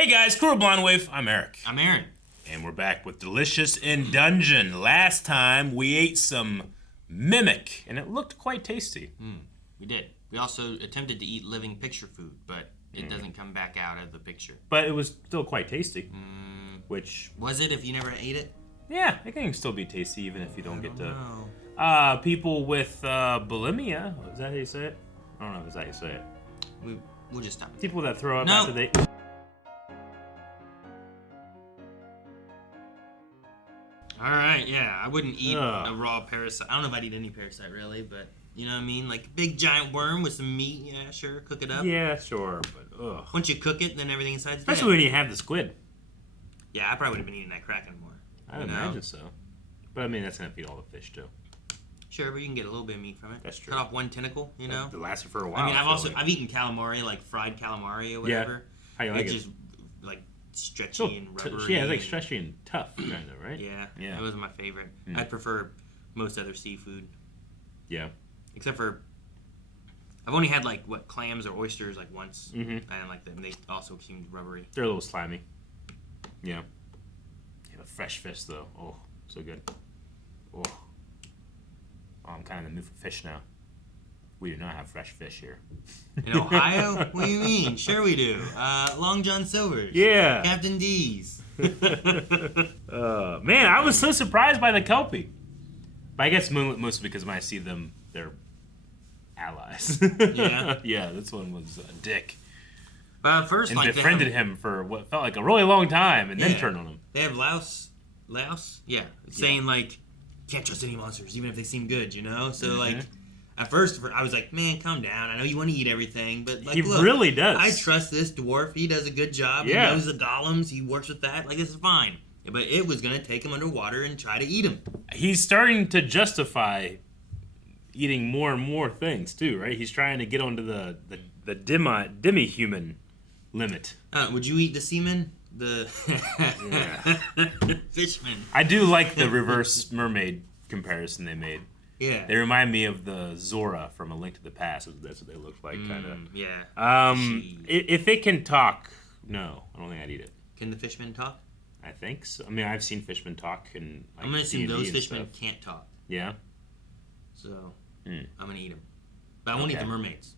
Hey guys, Crew of Blonde Wave. I'm Eric. I'm Aaron. And we're back with Delicious in Dungeon. Last time we ate some mimic, and it looked quite tasty. We did. We also attempted to eat living picture food, but it doesn't come back out of the picture. But it was still quite tasty. Which... Was it if you never ate it? Yeah, it can still be tasty even if you don't get to... know. People with bulimia, is that how you say it? I don't know if that's how you say it. We'll just stop it. People that throw up No. after they... Alright, yeah. I wouldn't eat a raw parasite. I don't know if I'd eat any parasite, really, but you know what I mean? Like a big giant worm with some meat, yeah, sure, cook it up. Yeah, sure, but ugh. Once you cook it, then everything inside's dead. Especially when you have the squid. Yeah, I probably would have been eating that kraken more. I'd imagine so. But I mean, that's going to feed all the fish, too. Sure, but you can get a little bit of meat from it. That's true. Cut off one tentacle, you know? It lasted for a while. I mean, I've eaten calamari, like fried calamari or whatever. Yeah. How you like it? Just like stretchy and rubbery. Yeah, it's like stretchy and tough, kind of, right? Yeah, Yeah. It wasn't my favorite. I'd prefer most other seafood. Yeah. Except for, I've only had like clams or oysters like once. I didn't like them. They also seemed rubbery. They're a little slimy. Yeah. Yeah, the fresh fish though. Oh, so good. Oh. I'm kind of in the mood for fish now. We do not have fresh fish here. In Ohio? What do you mean? Sure we do. Long John Silver's. Yeah. Captain D's. Man, I was so surprised by the Kelpie. But I guess mostly because when I see them, they're allies. Yeah. Yeah, this one was a dick. But first, And like befriended him for what felt like a really long time, and then turned on him. They have Laos? Yeah. Saying like, can't trust any monsters, even if they seem good, you know? So like, at first I was like, man, calm down. I know you want to eat everything, but like, He look, really does. I trust this dwarf. He does a good job. Yeah. He knows the golems. He works with that. Like, this is fine. But it was going to take him underwater and try to eat him. He's starting to justify eating more and more things too, right? He's trying to get onto the demi-human limit. Would you eat the seaman? The Yeah. fishman. I do like the reverse mermaid comparison they made. Yeah. They remind me of the Zora from A Link to the Past. That's what they look like, kind of. Yeah. If it can talk, no, I don't think I'd eat it. Can the fishmen talk? I think so. I mean, I've seen fishmen talk, and like, I'm going to assume D&D those and fishmen stuff. can't talk. Yeah. So, I'm going to eat them. But I won't eat the mermaids.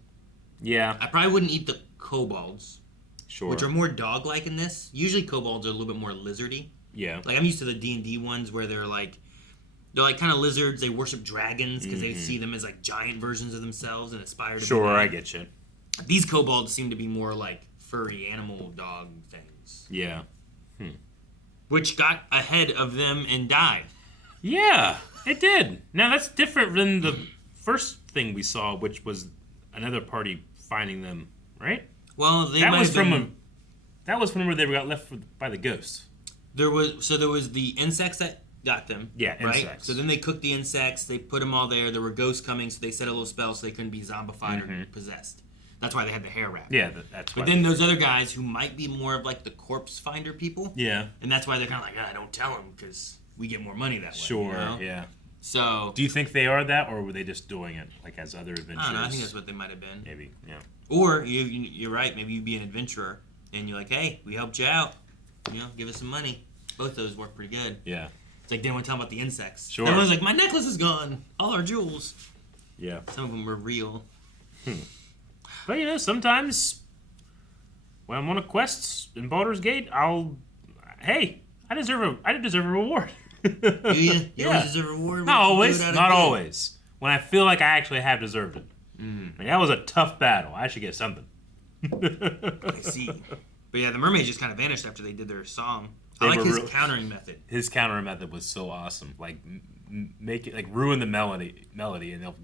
Yeah. I probably wouldn't eat the kobolds. Sure. Which are more dog-like in this. Usually kobolds are a little bit more lizardy. Yeah. Like, I'm used to the D&D ones where they're like kind of lizards. They worship dragons because they see them as like giant versions of themselves and aspire to be Sure, that. I get you. These kobolds seem to be more like furry animal dog things. Yeah. Which got ahead of them and died. Yeah, it did. Now, that's different than the first thing we saw, which was another party finding them, right? Well, they That might was have from been, that was from where they got left by the ghosts. there was the insects that got them. Yeah, right? insects. So then they cooked the insects. They put them all there. There were ghosts coming, so they set a little spell so they couldn't be zombified or possessed. That's why they had the hair wrap. Yeah, that's why. But then those other guys who might be more of like the corpse finder people. Yeah. And that's why they're kind of like, don't tell them because we get more money that way. Sure, you know? yeah. So. Do you think they are that, or were they just doing it like as other adventurers? I don't know. I think that's what they might have been. Maybe, yeah. Or you're right. Maybe you'd be an adventurer and you're like, hey, we helped you out. You know, give us some money. Both those work pretty good. Yeah. It's like they didn't want to tell them about the insects. Sure. Everyone's like, my necklace is gone. All our jewels. Yeah. Some of them were real. But you know, sometimes when I'm on a quest in Baldur's Gate, I deserve a reward. Do you? You Yeah. always deserve a reward? Not always. Do it out of Not guilt. always. When I feel like I actually have deserved it. I mean, that was a tough battle. I should get something. I see. But yeah, the mermaids just kind of vanished after they did their song. They I like were his real- countering method. His counter method was so awesome. Like, make it, like, ruin the melody, and they'll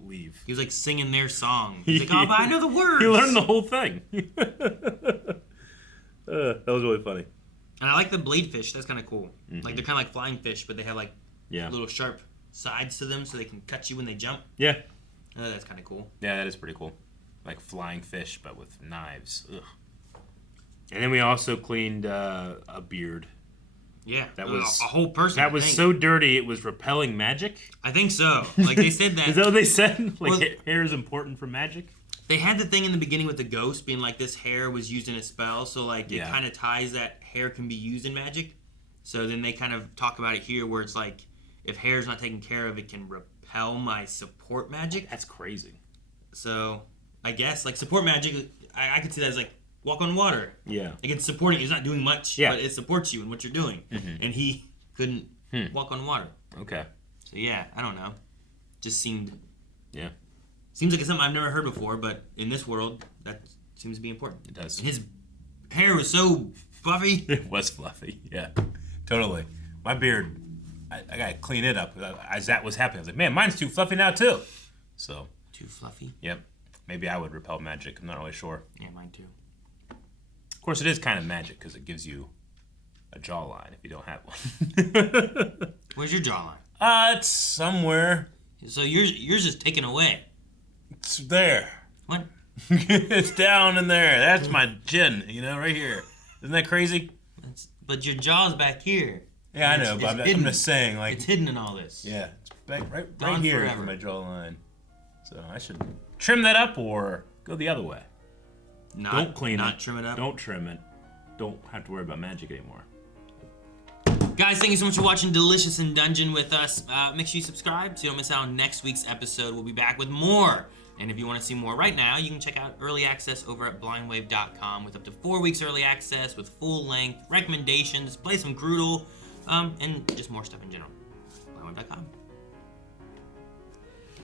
leave. He was like singing their song. He's like, oh, but I know the words. He learned the whole thing. That was really funny. And I like the bladefish. That's kind of cool. Like they're kind of like flying fish, but they have like little sharp sides to them so they can cut you when they jump. Yeah. That's kind of cool. Yeah, that is pretty cool. Like flying fish, but with knives. Ugh. And then we also cleaned a beard. Yeah, That was a whole person. That I was think. so dirty it was repelling magic. I think so. Like they said that. Is that what they said? Like Well- hair is important for magic. They had the thing in the beginning with the ghost being like this hair was used in a spell, so like it kind of ties that hair can be used in magic. So then they kind of talk about it here where it's like if hair's not taken care of, it can repel my support magic. That's crazy. So I guess like support magic, I could see that as like walk on water. Yeah. Like it's supporting, it's not doing much, but it supports you in what you're doing. Mm-hmm. And he couldn't walk on water. Okay. So yeah, I don't know. Just seemed... Yeah. Seems like it's something I've never heard before, but in this world, that seems to be important. It does. And his hair was so fluffy. It was fluffy, yeah. Totally. My beard, I gotta clean it up. As that was happening, I was like, man, mine's too fluffy now, too. So. Too fluffy? Yep. Maybe I would repel magic. I'm not really sure. Yeah, mine too. Of course, it is kind of magic because it gives you a jawline if you don't have one. Where's your jawline? It's somewhere. So yours is taken away. It's there. What? It's down in there. That's my chin, right here. Isn't that crazy? But your jaw's back here. Yeah, I know, but I'm just saying, like... It's hidden in all this. Yeah, it's back right here forever. for my jawline. So I should trim that up or go the other way. Don't clean it. Not trim it up. Don't trim it. Don't have to worry about magic anymore. Guys, thank you so much for watching Delicious in Dungeon with us. Make sure you subscribe so you don't miss out on next week's episode. We'll be back with more. And if you want to see more right now, you can check out early access over at blindwave.com with up to 4 weeks early access with full length recommendations, play some Groodle, and just more stuff in general. blindwave.com.